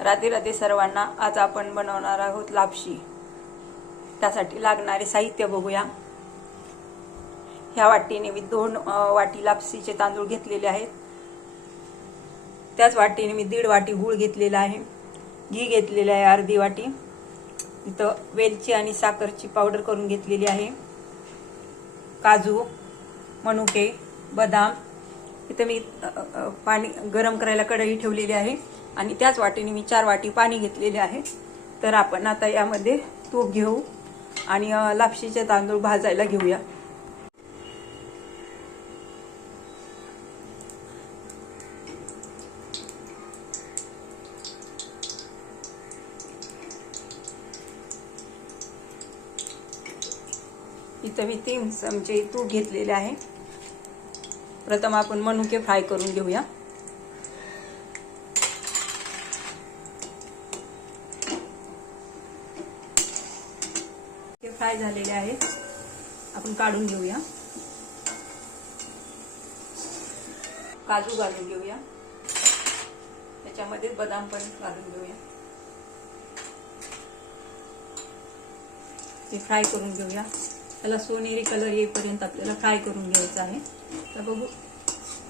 राधे राधे सर्वांना। आज आपण बनवणार आहोत लापशी। त्यासाठी लागणारे साहित्य बघूया। ह्या वाटीने मी 2 वाटी लापशीचे तांदूळ घेतलेले आहेत। त्याच वाटीने मी 1.5 वाटी गूळ घेतलेला आहे। घी घेतलेले आहे अर्धी वाटी। इथं वेलची आणि साखरची पावडर करून घेतलेली आहे। काजू, मनुके, बदाम। इथं मी पाणी गरम करायला कढई ठेवलेली आहे आणि त्याच वाटीने मी 4 वाटी पाणी घेतलेले आहे। तर आपण आता यामध्ये तूप घेऊ आणि लापशीचे तांदूळ भाजायला घेऊया। इथं मी 3 चमचे तूप घेतलेले आहे। प्रथम आपण मनुके फ्राय करून घेऊया। ते फ्राय झालेले आहेत, आपण काढून घेऊया। काजू घालून घेऊया, त्याच्यामध्ये बदाम पण घालून घेऊया। ते फ्राय करून घेऊया। त्याला सोनेरी कलर येईपर्यंत आपल्याला फ्राय करून घ्यायचा आहे। तर बघू,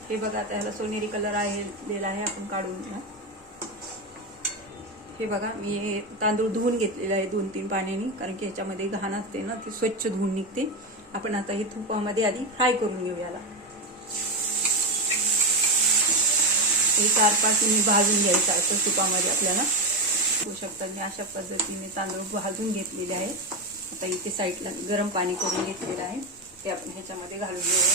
हे बघा त्याला सोनेरी कलर आलेला आहे। आपण काढून घ्या। हे बघा, मी हे तांदूळ धुवून घेतलेले आहे 2-3 पाण्याने, कारण की ह्याच्यामध्ये घाण असते ना, ती स्वच्छ धुवून निघते। आपण आता हे तुपामध्ये आधी फ्राय करून घेऊया। याला 4-5 मिनिट भाजून घ्यायचं आहे तुपामध्ये आपल्याला। होऊ शकतं मी अशा पद्धतीने तांदूळ भाजून घेतलेले आहे। आता इथे साईडला गरम पाणी करून घेतलेलं आहे, ते आपण ह्याच्यामध्ये घालून घेऊया।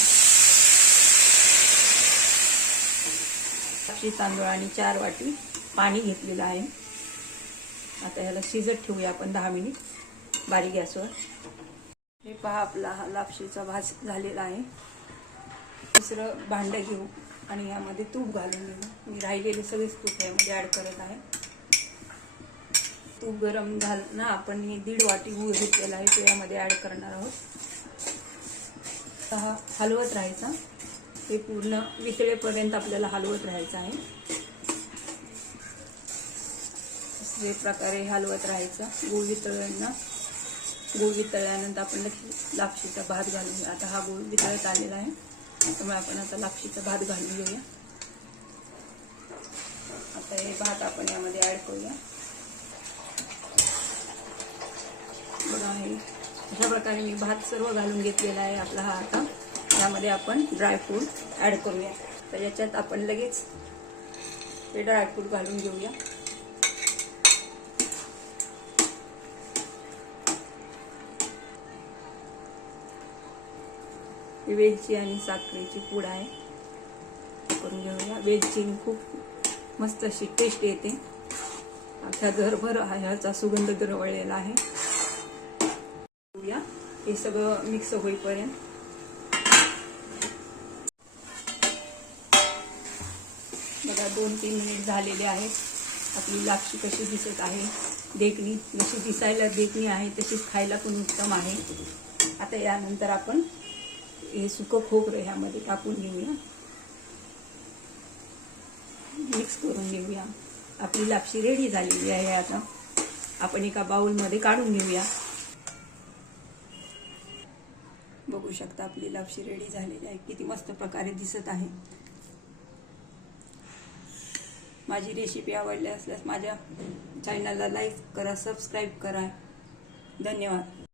लापशी तांदूळ आणि 4 वाटी पाणी घेतलेलं आहे। आता ह्याला शिजत ठेवूया आपण 10 मिनिट बारीक गॅसवर। हे पहा, आपला हा लापशीचा भाज झालेला आहे। दुसरं भांडं घेऊ आणि यामध्ये तूप घालून घेऊ। मी राहिलेले सगळेच तूप यामध्ये ऍड करत आहे। तूप गरम झालं ना, आपण 1.5 वाटी गूळ घेतलेला आहे, तो यामध्ये ऍड करणार आहोत। हा हलवत राहायचा, हे पूर्ण वितळेपर्यंत आपल्याला हलवत राहायचं आहे। अशा प्रकारे हलवत राहायचं। गूळ वितळल्यानंतर आपण लापशीचा भात घालून घेऊ। आता हा गूळ वितळत आलेला आहे, त्यामुळे आपण आता लापशीचा भात घालून घेऊया। आता हे भात आपण यामध्ये ऍड करूया। बघा, अशा प्रकारे मी भात सर्व घालून घेतलेला आहे आपला हा। आता यामध्ये आपण ड्रायफ्रूट ऍड करूया। तर याच्यात आपण लगेच हे ड्रायफ्रूट घालून घेऊया। वेलची आणि साखरेची पूड आहे, करून घेऊया। वेलचीने खूप मस्त अशी टेस्ट येते। अख्ख्या घरभर ह्याचा सुगंध दरवळलेला आहे। हे सगळं मिक्स होईपर्यंत बघा 2-3 मिनिट झालेले आहेत। आपली लापशी कशी दिसत आहे, देखणी जशी दिसायला देखणी आहे तशीच खायला पण उत्तम आहे। आता यानंतर आपण हे सुकं खोबरं ह्यामध्ये टाकून घेऊया, मिक्स करून घेऊया। आपली लापशी रेडी झालेली आहे। आता आपण एका बाउलमध्ये काढून घेऊया। बघू शकता आपली लापशी रेडी झालेली आहे, किती मस्त प्रकारे दिसत आहे। माझी रेसिपी आवडली असल्यास माझ्या चॅनलला लाईक करा, सबस्क्राईब करा। धन्यवाद।